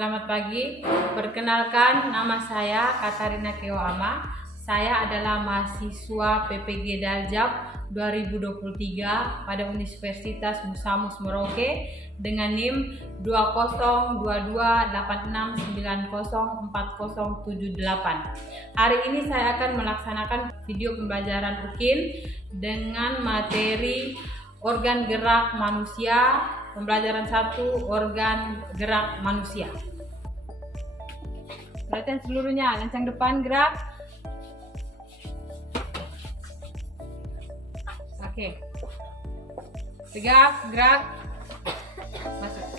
selamat pagi. Perkenalkan, nama saya Katarina Kewama. Saya adalah mahasiswa PPG Daljab 2023 pada Universitas Musamus Merauke dengan NIM 202286904078. Hari ini saya akan melaksanakan video pembelajaran UKIN dengan materi organ gerak manusia. Pembelajaran 1, organ gerak manusia. Perhatian seluruhnya, lancang depan gerak. Oke. Tegak, gerak. Masuk.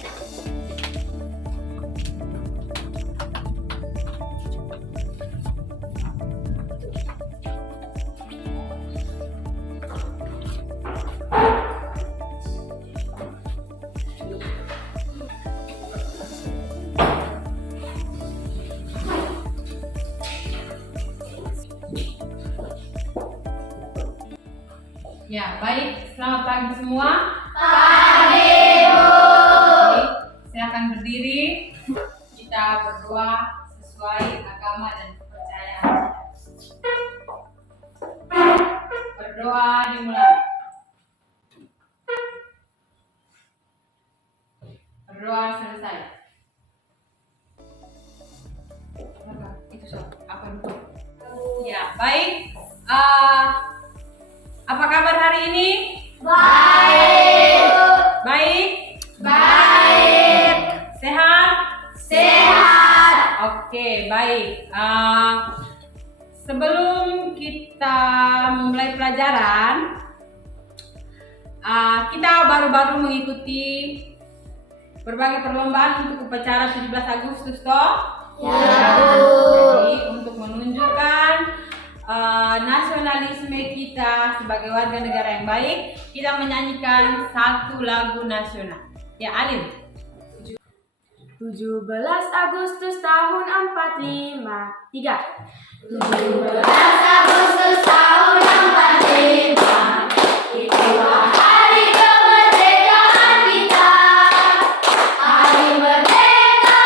Ya, baik. Selamat pagi semua. Pagi, Bu. Baik, saya akan berdiri. Kita berdoa sesuai agama dan kepercayaan. Berdoa dimulai. Berdoa selesai. Itu soal apa dulu? Ya, baik. Apa kabar hari ini? Baik. Baik? Baik. Sehat? Sehat. Oke, baik. Sebelum kita memulai pelajaran, kita baru-baru mengikuti berbagai perlombaan untuk upacara 17 Agustus toh? Ya, Bu. Jadi untuk menunjukkan nasionalisme kita sebagai warga negara yang baik, kita menyanyikan satu lagu nasional. Ya, Alin. 17 Agustus tahun 45. 3. 17 Agustus tahun 45. Itulah hari kemerdekaan kita. Hari merdeka,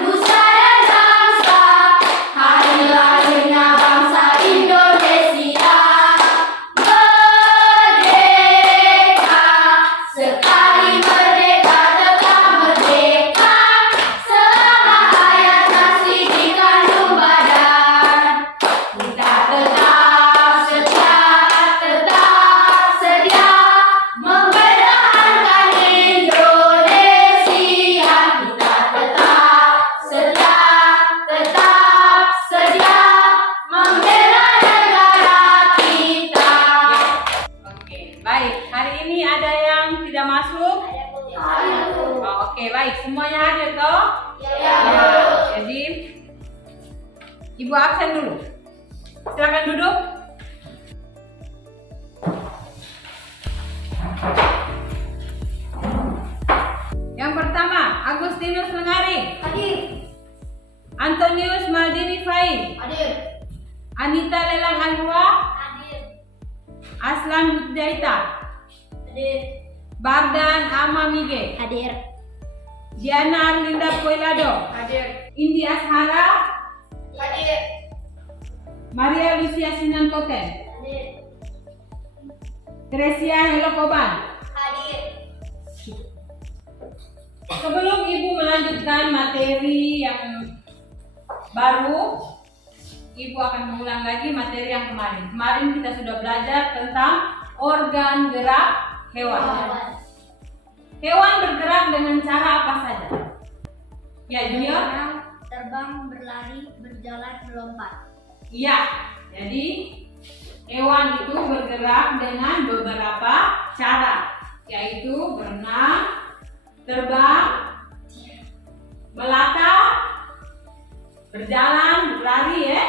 nusa dan bangsa. Hari lahirnya bangsa Indonesia. Merdeka, sekali merdeka tetap merdeka. Selama hayat masih di kandung badan. Kita tetap setia mempertahankan Indonesia. Kita tetap setia membela negara kita. Oke, baik. Hari ini ada yang tidak masuk? Ayo. Oke, baik. Semuanya hadir toh? Ya, Ya, jadi Ibu absen dulu. Silakan duduk. Yang pertama, Agustinus Lengaring, Hadir. Antonius Maldini Fai, Hadir. Anita Lelang Alwa, Hadir. Aslan Hudjaita, Hadir. Bardan Ama Mige, Hadir. Diana Arlinda Poilado, Hadir. Indi Ashara, Hadir. Maria Lucia Sinan Koten, Hadir. Tresia Helokoban. Hadir. Sebelum Ibu melanjutkan materi yang baru, Ibu akan mengulang lagi materi yang kemarin. Kemarin kita sudah belajar tentang organ gerak hewan. Hewan bergerak dengan cara apa saja? Ya, Junior? Terbang, berlari, berjalan, melompat. Iya. Jadi hewan itu bergerak dengan beberapa cara, yaitu berenang, terbang, melata, berjalan, berlari ya.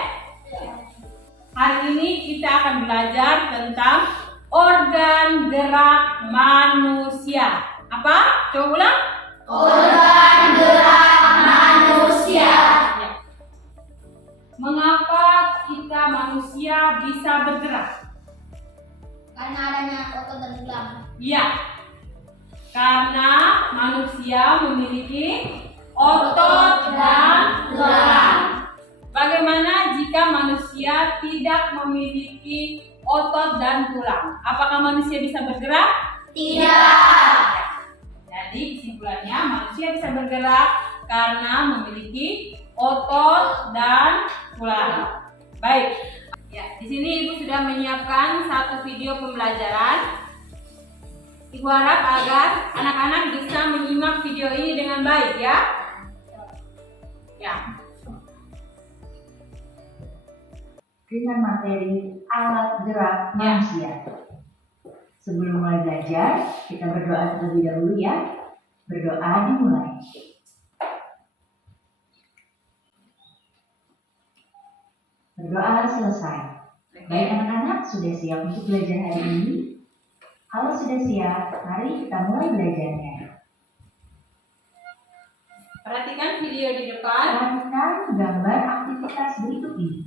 Hari ini kita akan belajar tentang organ gerak manusia. Apa? Coba ulang. Organ gerak manusia. Ya. Mengapa kita manusia bisa bergerak? Karena adanya otot dan tulang. Iya. Karena manusia memiliki otot, dan tulang. Bagaimana jika manusia tidak memiliki otot dan tulang? Apakah manusia bisa bergerak? Tidak. Jadi kesimpulannya manusia bisa bergerak karena memiliki otot dan tulang. Baik. Ya, di sini Ibu sudah menyiapkan satu video pembelajaran. Ibu harap agar anak-anak bisa menyimak video ini dengan baik ya. Ya. Dengan materi alat gerak manusia. Sebelum mulai belajar, kita berdoa terlebih dahulu ya. Berdoa dimulai. Berdoa selesai. Baik anak-anak, sudah siap untuk belajar hari ini? Kalau sudah siap, mari kita mulai belajarnya. Perhatikan video di depan. Perhatikan gambar aktivitas berikut ini.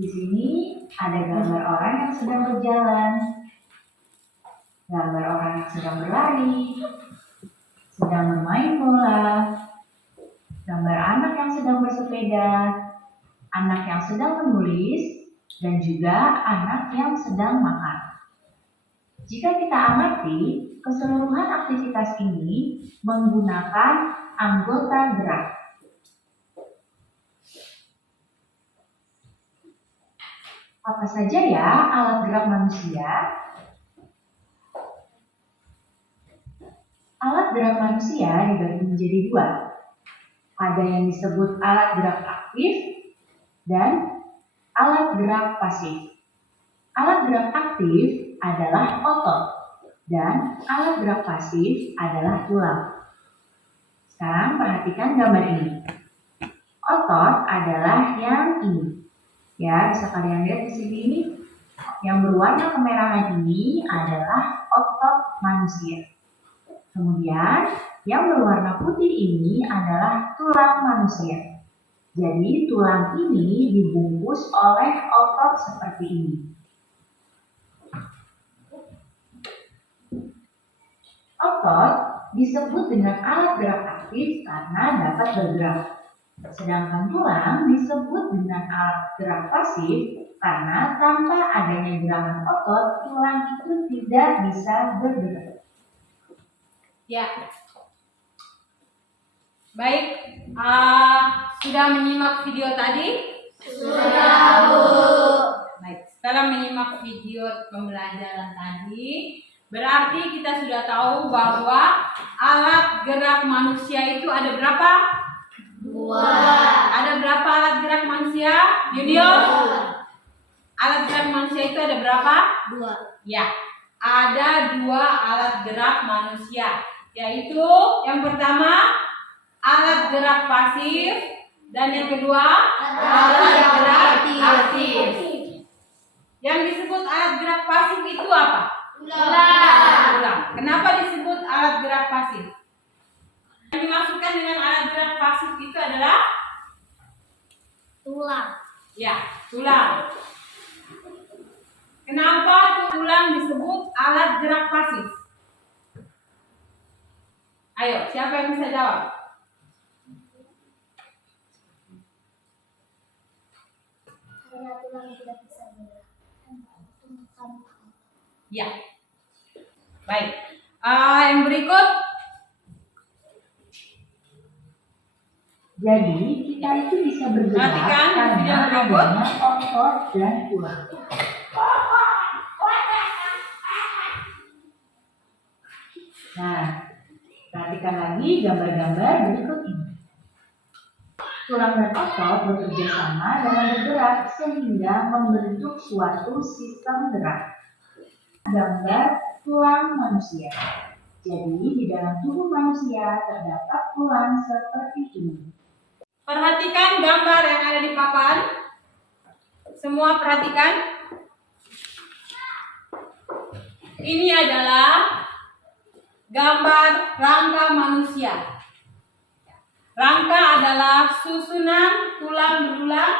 Di sini ada gambar orang yang sedang berjalan, gambar orang yang sedang berlari, sedang bermain bola, gambar anak yang sedang bersepeda, anak yang sedang menulis, dan juga anak yang sedang makan. Jika kita amati, keseluruhan aktivitas ini menggunakan anggota gerak. Apa saja ya alat gerak manusia? Alat gerak manusia dibagi menjadi dua. Ada yang disebut alat gerak aktif dan alat gerak pasif. Alat gerak aktif adalah otot dan alat gerak pasif adalah tulang. Sekarang perhatikan gambar ini. Otot adalah yang ini. Ya, bisa kalian lihat di sini. Yang berwarna kemerahan ini adalah otot manusia. Kemudian, yang berwarna putih ini adalah tulang manusia. Jadi, tulang ini dibungkus oleh otot seperti ini. Otot disebut dengan alat gerak aktif karena dapat bergerak. Sedangkan tulang disebut dengan alat gerak pasif karena tanpa adanya gerakan otot, tulang itu tidak bisa bergerak. Ya. Baik, sudah menyimak video tadi? Sudah, Bu. Baik, setelah menyimak video pembelajaran tadi, berarti kita sudah tahu bahwa alat gerak manusia itu ada berapa? Dua. Ada berapa alat gerak manusia? Junior? Alat gerak manusia itu ada berapa? Dua. Ya, ada dua alat gerak manusia, yaitu yang pertama alat gerak pasif dan yang kedua alat gerak aktif. Yang disebut alat gerak pasif itu apa? Tulang. Kenapa disebut alat gerak pasif? Yang dimaksudkan dengan alat gerak pasif itu adalah Tulang. ya, tulang. Kenapa tulang disebut alat gerak pasif? Ayo, siapa yang bisa jawab? Karena tulang tidak bisa bergerak. Ya. Baik. Yang berikut. Jadi, kita itu bisa bergerak Perhatikan karena video berikut. adanya otot dan tulang. Nah, perhatikan lagi gambar-gambar berikut ini. Tulang dan otot bekerja sama dalam bergerak sehingga membentuk suatu sistem gerak. Gambar tulang manusia. Jadi, di dalam tubuh manusia terdapat tulang seperti ini. Perhatikan gambar yang ada di papan. Semua perhatikan. Ini adalah gambar rangka manusia. Rangka adalah susunan tulang berulang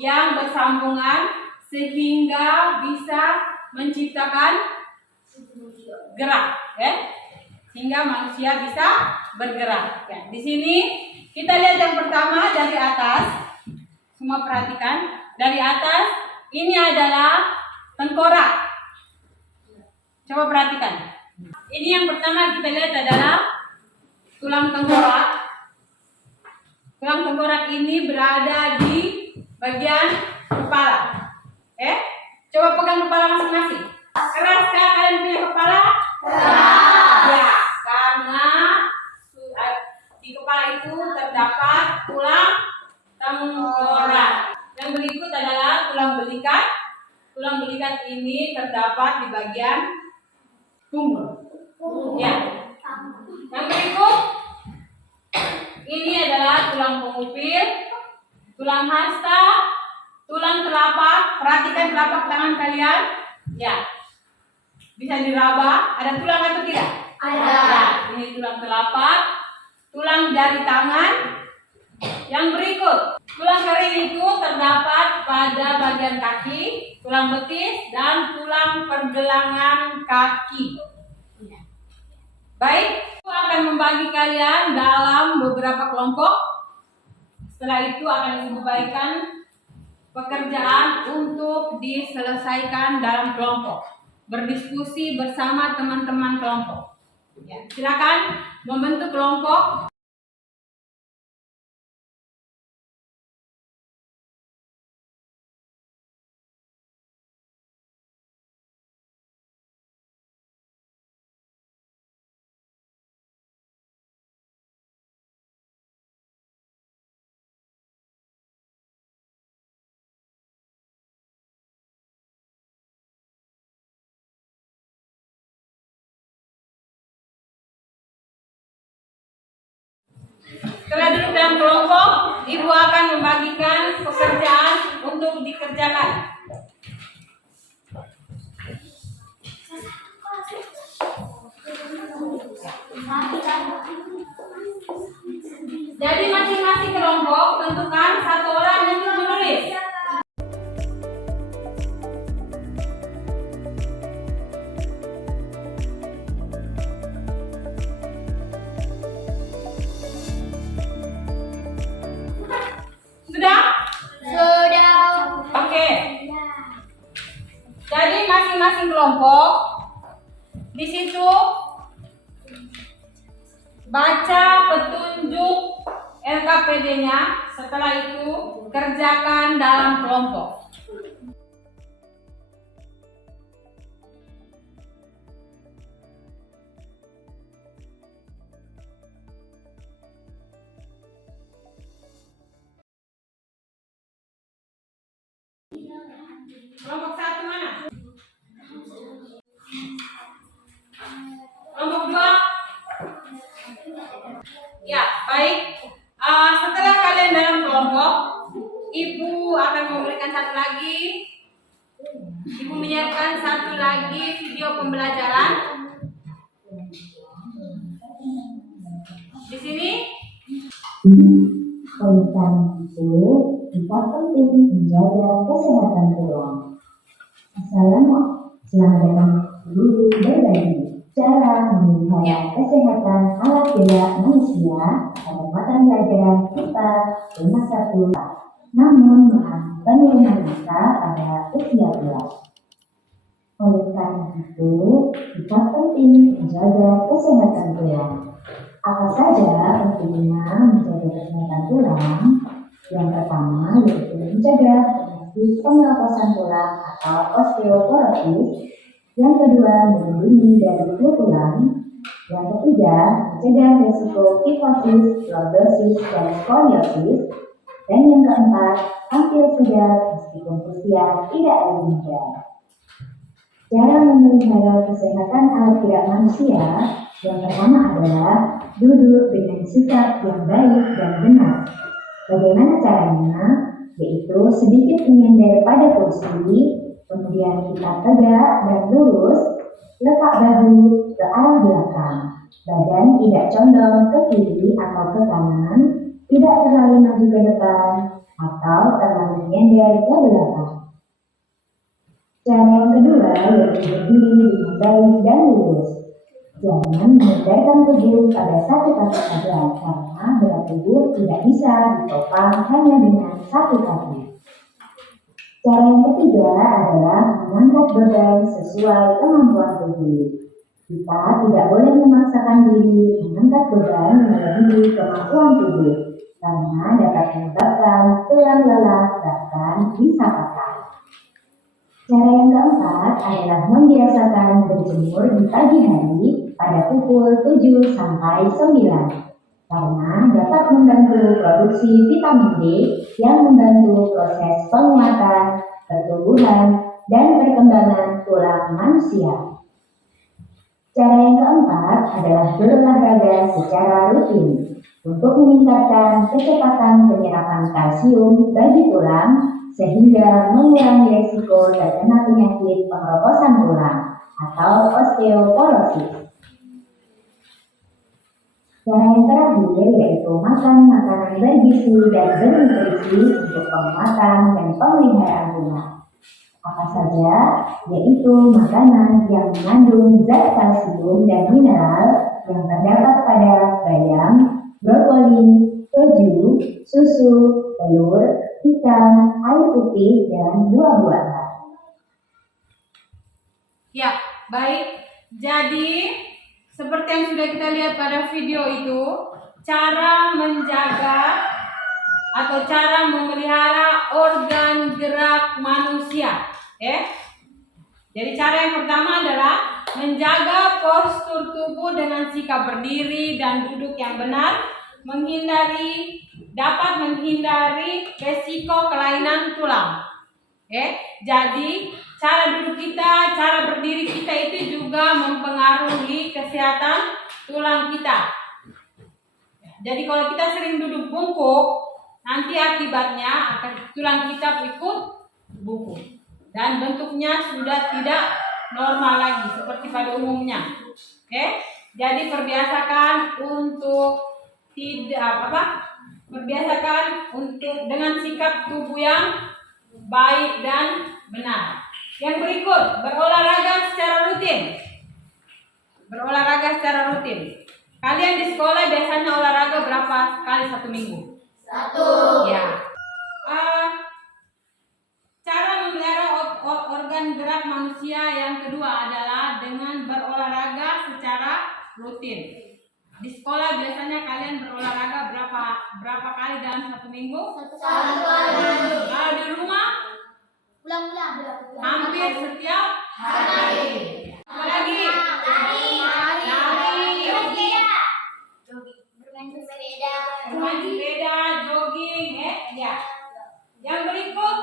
yang bersambungan sehingga bisa menciptakan gerak, sehingga manusia bisa bergerak. Ya, di sini kita lihat yang pertama dari atas. Semua perhatikan dari atas. Ini adalah tengkorak. Coba perhatikan. Ini yang pertama kita lihat adalah tulang tengkorak. Tulang tengkorak ini berada di bagian kepala. Coba pegang kepala masing-masing. Keraskah kalian punya kepala? Ya, karena di kepala itu terdapat tulang tengkorak. Yang berikut adalah tulang belikat. Tulang belikat ini terdapat di bagian punggung. Ya. Yang berikut ini adalah tulang pengupil, tulang hasta, tulang telapak. Perhatikan telapak tangan kalian. Ya. Bisa diraba. Ada tulang atau tidak? Ada. Ya, ini tulang telapak, tulang jari tangan. Yang berikut, tulang kering itu terdapat pada bagian kaki, tulang betis, dan tulang pergelangan kaki. Baik, aku akan membagi kalian dalam beberapa kelompok. Setelah itu akan ibu bagikan pekerjaan untuk diselesaikan dalam kelompok. Berdiskusi bersama teman-teman kelompok. Ya, silakan membentuk kelompok. Setelah duduk dalam kelompok, ibu akan membagikan pekerjaan untuk dikerjakan. Jadi masing-masing kelompok tentukan satu orang untuk menulis. Sudah? Sudah. Oke. Jadi masing-masing kelompok di situ baca petunjuk LKPD-nya. Setelah itu kerjakan dalam kelompok. Kelompok satu mana? Kelompok dua? Ya, baik. Setelah kalian dalam kelompok, ibu akan memberikan satu lagi. Ibu menyiapkan satu lagi video pembelajaran. Di sini. Oleh karena itu, kita penting menjaga kesehatan tulang. Selamat datang dulu berbagi cara memelihara kesehatan alat gerak manusia pada mata pelajaran kita kelas 1. Namun penurunan bisa pada usia berat. Oleh karena itu, kita penting menjaga kesehatan tulang. Apa saja pentingnya menjaga kesehatan tulang? Yang pertama yaitu mencegah penyakit pengeroposan tulang atau osteoporosis. Yang kedua, melindungi dari flu tulang. Yang ketiga, mencegah risiko kifosis, lordosis, dan skoliosis. Dan yang keempat, tampil segar meskipun usia tidak lagi muda. Cara memelihara kesehatan alat gerak manusia yang pertama adalah duduk dengan sikap yang baik dan benar. Bagaimana caranya? Yaitu sedikit menyender pada kursi, kemudian kita tegak dan lurus, letak bahu ke arah belakang, badan tidak condong ke kiri atau ke kanan, tidak terlalu maju ke depan atau terlalu menyender ke belakang. Cara yang kedua yaitu berdiri dengan baik dan lurus. Jangan menyedarkan tubuh pada satu kaki saja karena berat tubuh tidak bisa ditopang hanya dengan satu kaki. Cara yang ketiga adalah mengangkat beban sesuai kemampuan tubuh. Kita tidak boleh memaksakan diri mengangkat beban melebihi kemampuan tubuh karena dapat menyebabkan tulang lelah bahkan bisa patah. Cara yang keempat adalah membiasakan berjemur di pagi hari pada pukul 7 sampai 9 karena dapat membantu produksi vitamin D yang membantu proses penguatan, pertumbuhan, dan perkembangan tulang manusia. Cara yang keempat adalah berolahraga secara rutin untuk meningkatkan kecepatan penyerapan kalsium bagi tulang sehingga mengurangi risiko terkena penyakit pengeroposan tulang atau osteoporosis. Cara yang terakhir yaitu makan makanan bergizi dan bernutrisi untuk penguatan dan pemeliharaan tulang. Apa saja? Yaitu makanan yang mengandung zat kalsium dan mineral yang terdapat pada bayam, brokoli, keju, susu, telur, ikan, air putih, dan buah-buahan. Ya, baik. Jadi seperti yang sudah kita lihat pada video itu, cara menjaga atau cara memelihara organ gerak manusia. Jadi cara yang pertama adalah menjaga postur tubuh dengan sikap berdiri dan duduk yang benar, dapat menghindari resiko kelainan tulang. Jadi cara duduk kita, cara berdiri kita itu juga mempengaruhi kesehatan tulang kita. Jadi kalau kita sering duduk bungkuk, nanti akibatnya akan tulang kita ikut bungkuk dan bentuknya sudah tidak normal lagi seperti pada umumnya. Jadi perbiasakan untuk dengan sikap tubuh yang baik dan benar. Yang berikut, berolahraga secara rutin. Kalian di sekolah biasanya olahraga berapa kali satu minggu? 1. Ya. Cara memelihara organ gerak manusia yang kedua adalah dengan berolahraga secara rutin. Di sekolah biasanya kalian berolahraga berapa kali dalam satu minggu? 1 kali. Kalau di rumah? Ulang-ulang. Hampir setiap hari. Apalagi? Bermain sepeda, jogging, ya. Yang berikut,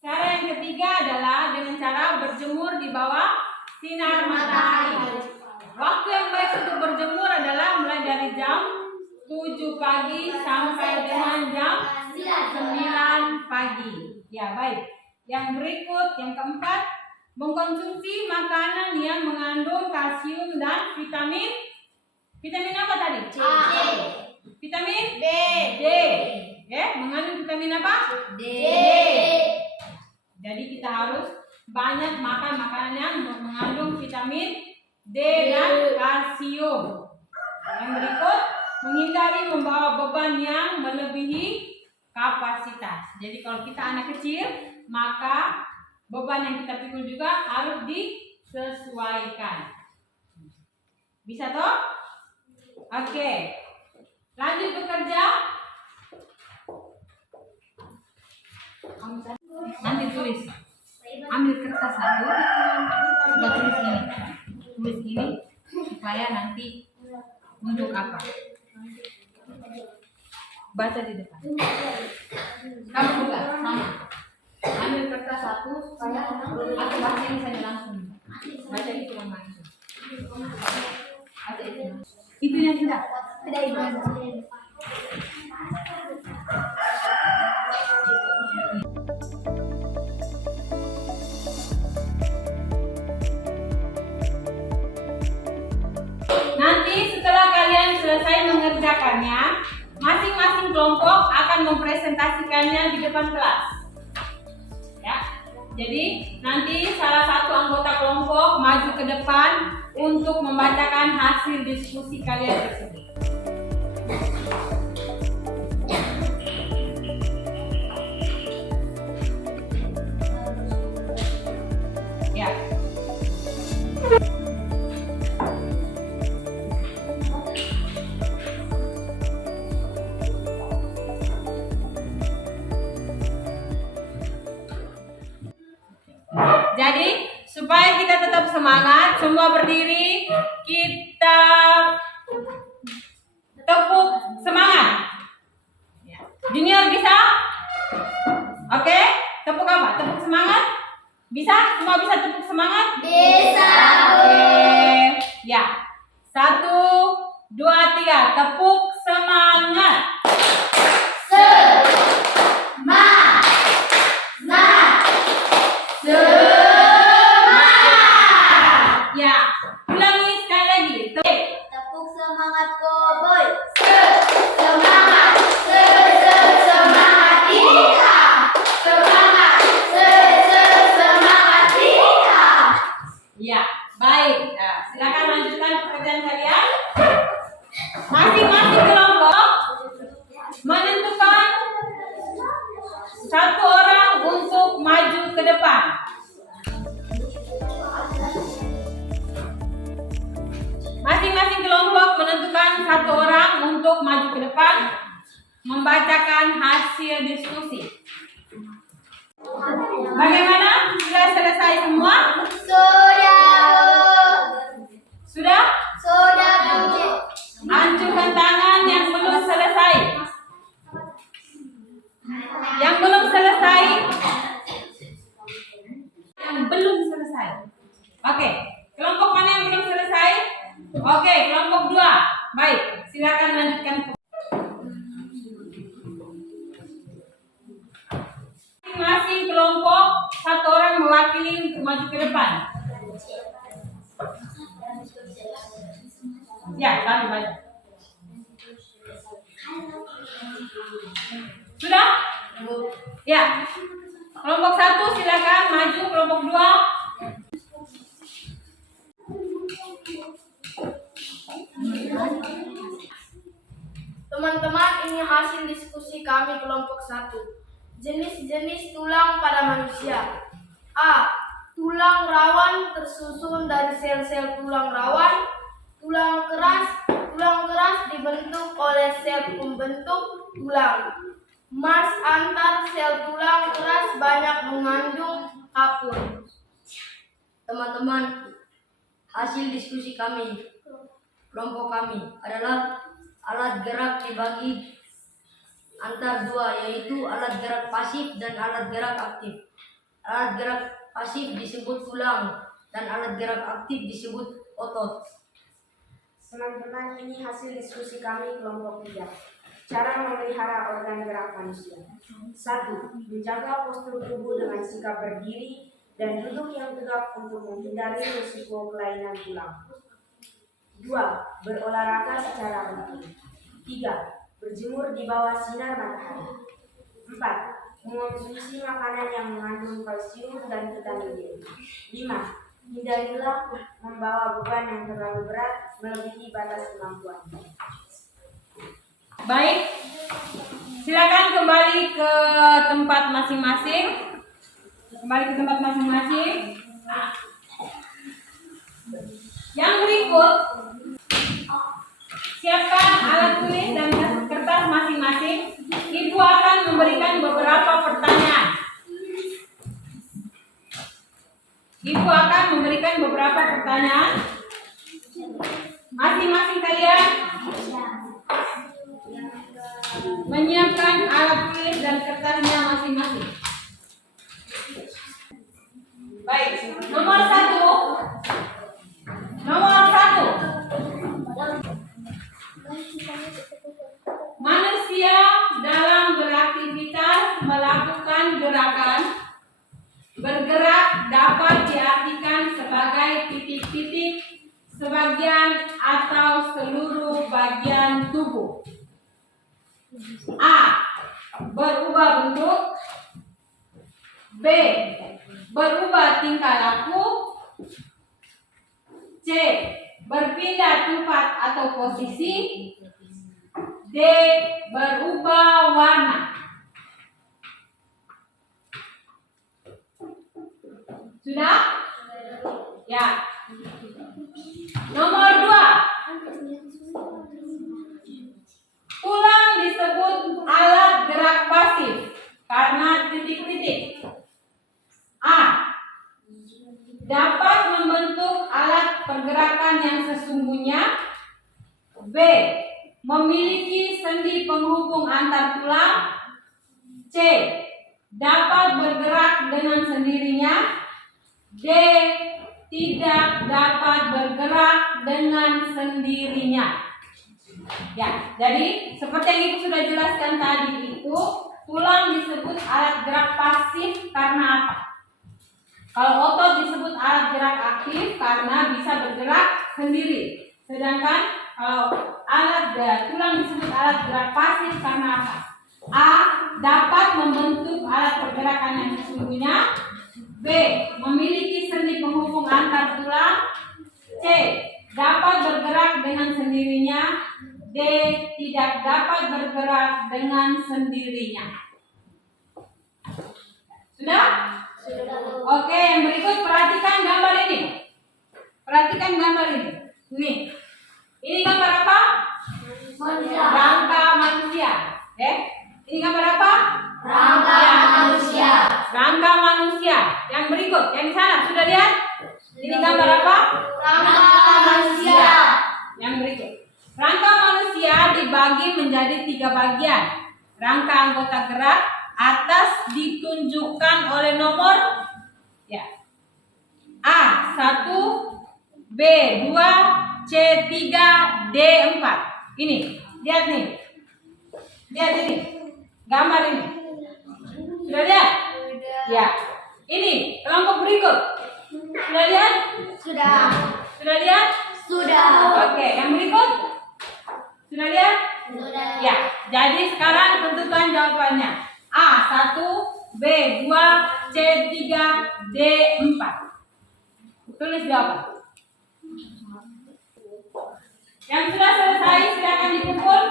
cara yang ketiga adalah dengan cara berjemur di bawah sinar matahari. Waktu yang baik untuk berjemur adalah mulai dari jam 7 pagi sampai dengan jam 9 pagi. Ya, baik. Yang berikut, yang keempat, mengkonsumsi makanan yang mengandung kalsium dan vitamin apa tadi? Vitamin D. Mengandung vitamin apa? D. Jadi kita harus banyak makan makanan yang mengandung vitamin D dan kalsium. Yang berikut, menghindari membawa beban yang melebihi kapasitas. Jadi kalau kita anak kecil, maka beban yang kita pikul juga harus disesuaikan. Bisa toh? Oke. Lanjut bekerja. Nanti tulis. Ambil kertas satu. Sudah tulis ini. Tulis ini supaya nanti untuk apa? Baca di depan. Kamu juga sama. Ambil kertas satu supaya aku baca ini saja langsung. Baca itu yang langsung. Baca itu. Itu yang sudah. Tidak ibu. Nanti setelah kalian selesai mengerjakannya, masing-masing kelompok akan mempresentasikannya di depan kelas. Ya. Jadi nanti salah satu anggota kelompok maju ke depan untuk membacakan hasil diskusi kalian tersebut. Ya. Jadi supaya kita tetap semangat, semua berdiri, kita tepuk semangat. Junior bisa? Oke, tepuk apa? Tepuk semangat? Bisa? Semua bisa tepuk semangat? Bisa. Oke, ya. 1, 2, 3, tepuk semangat. Ya, ulangi sekali lagi. Tepuk semangat koboi. Ya, baik. Nah, silakan lanjutkan pekerjaan kalian. Masing-masing kelompok menentukan satu orang untuk maju ke depan. Masing-masing kelompok menentukan satu orang untuk maju ke depan membacakan hasil diskusi. Bagaimana? Sudah selesai semua? Sudah? Ancurkan tangan yang belum selesai. Yang belum selesai. Yang belum selesai. Oke, kelompok mana yang belum selesai? Oke, kelompok 2. Baik, silakan lanjutkan. Masing-masing kelompok satu orang mewakili untuk maju ke depan. Ya, tadi banyak. Sudah? Ya. Kelompok 1 silakan maju, kelompok 2. Teman-teman, ini hasil diskusi kami kelompok 1. Jenis-jenis tulang pada manusia. A. Tulang rawan tersusun dari sel-sel tulang rawan. Tulang keras dibentuk oleh sel pembentuk tulang. Mas antar sel tulang keras banyak mengandung kapur. Teman-teman, hasil diskusi kami, kelompok kami adalah alat gerak dibagi antar dua, yaitu alat gerak pasif dan alat gerak aktif. Alat gerak pasif disebut tulang dan alat gerak aktif disebut otot. Teman-teman, ini hasil diskusi kami kelompok 3. Cara memelihara organ gerak manusia. 1. Menjaga postur tubuh dengan sikap berdiri dan duduk yang tegap untuk menghindari risiko kelainan tulang. 2. Berolahraga secara rutin. 3. Berjemur di bawah sinar matahari. 4. Mengonsumsi makanan yang mengandung kalsium dan vitamin D. 5. Hindarilah membawa beban yang terlalu berat melebihi batas kemampuan. Baik. Silakan kembali ke tempat masing-masing. Yang berikut, siapkan alat tulis dan kertas masing-masing. Ibu akan memberikan beberapa pertanyaan. Masing-masing kalian menyiapkan alat tulis dan kertasnya masing-masing. Baik, nomor satu. Manusia dalam beraktivitas melakukan gerakan. Bergerak dapat diartikan sebagai titik-titik, sebagian atau seluruh bagian tubuh. A. Berubah bentuk. B. berubah tingkah laku. C. Berpindah tempat atau posisi. D. Berubah warna. Sudah? Ya. Nomor 2. Tulang disebut alat gerak pasif karena titik-titik. A. Dapat membentuk alat pergerakan yang sesungguhnya. B. Memiliki sendi penghubung antar tulang. C. Dapat bergerak dengan sendirinya. D. Tidak dapat bergerak dengan sendirinya. Ya, jadi seperti yang Ibu sudah jelaskan tadi itu, tulang disebut alat gerak pasif karena apa? Kalau otot disebut alat gerak aktif karena bisa bergerak sendiri. Sedangkan kalau tulang disebut alat gerak pasif karena apa? A. Dapat membentuk alat pergerakan yang sesungguhnya. B. Memiliki sendi penghubung antar tulang. C. Dapat bergerak dengan sendirinya. D. Tidak dapat bergerak dengan sendirinya. Sudah? Oke, yang berikut perhatikan gambar ini. Perhatikan gambar ini. Ini gambar apa? Rangka manusia. Ini gambar apa? Rangka manusia. Yang berikut, yang di sana sudah lihat? Ini gambar apa? Rangka manusia. Yang berikut. Rangka manusia dibagi menjadi 3 bagian. Rangka anggota gerak atas ditunjukkan oleh nomor A 1, B 2, C 3, D 4. Ini, lihat nih. Lihat ini. Gambar ini. Sudah lihat? Ya. Ini kelompok berikut. Sudah lihat? Sudah. Sudah lihat? Sudah. Oke, yang berikut? Sudah lihat? Sudah. Ya. Jadi sekarang tentukan jawabannya. A 1, B 2, C 3, D 4. Tulis jawaban. Yang sudah selesai silakan dikumpul.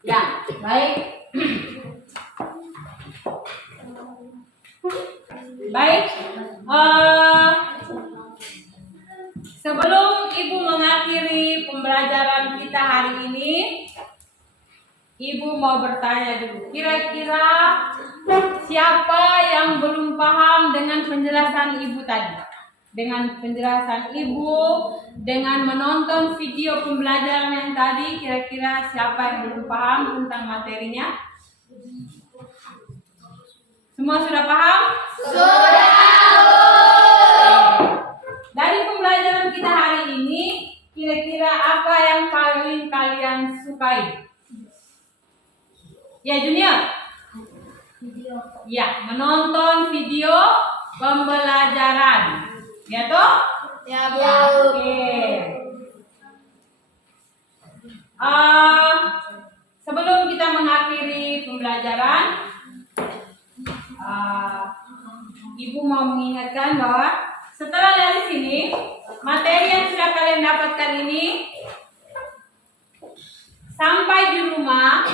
Ya, baik. Baik. Sebelum Ibu mengakhiri pembelajaran kita hari ini, Ibu mau bertanya dulu. Kira-kira siapa yang belum paham dengan penjelasan Ibu tadi? Dengan penjelasan Ibu, dengan menonton video pembelajaran yang tadi, kira-kira siapa yang belum paham tentang materinya? Semua sudah paham? Sudah. Dari pembelajaran kita hari ini, kira-kira apa yang paling kalian sukai? Ya, Junior? Video. Ya, menonton video pembelajaran. Ya toh? Ya, Oke. Sebelum kita mengakhiri pembelajaran, Ibu mau mengingatkan bahwa setelah dari sini, materi yang sudah kalian dapatkan ini sampai di rumah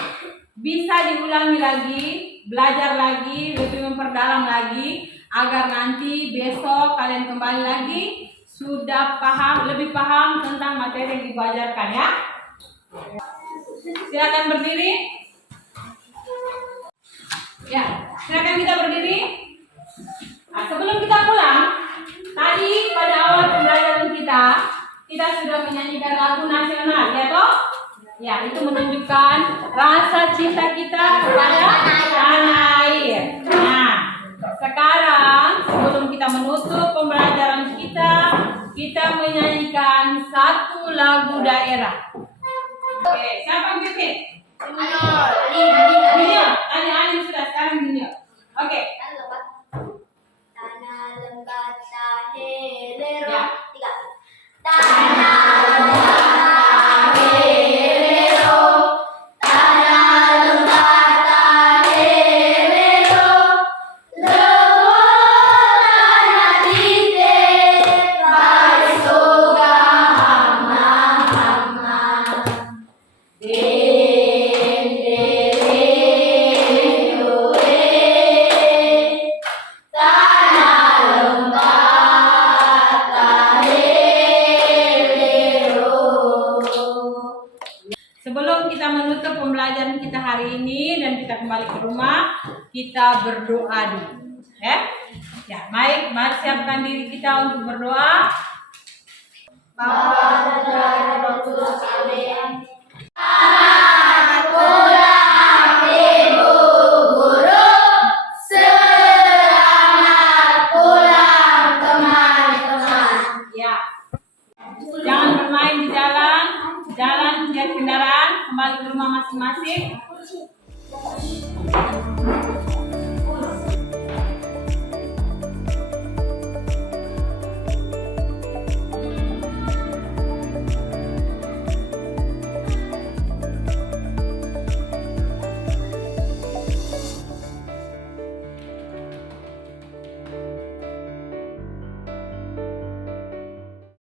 bisa diulangi lagi, belajar lagi, lebih memperdalam lagi, agar nanti besok kalian kembali lagi sudah paham, lebih paham tentang materi yang diajarkan ya. Silakan berdiri. Ya, silakan kita berdiri. Nah, sebelum kita pulang, tadi pada awal pembelajaran kita sudah menyanyikan lagu nasional, ya toh? Ya, itu menunjukkan rasa cinta kita kepada tanah air. Nah, sekarang sebelum kita menutup pembelajaran kita menyanyikan satu lagu daerah. Oke, siapa yang pimpin? Junior. Ali sudah sekarang junior. Oke. Tanah lembah tahelero. Ya. 3. Tanah lembah tahelero. Tanah lembah tahelero. Lewo tanah tite. Barisoga hama-hama. Sebelum kita menutup pembelajaran kita hari ini dan kita kembali ke rumah, kita berdoa dulu. Ya, baik, mari siapkan diri kita untuk berdoa. Bapa, Putra, dan Roh Kudus. Amin. Ya. Jangan bermain di jalan, lihat kendaraan, kembali ke rumah masing-masing.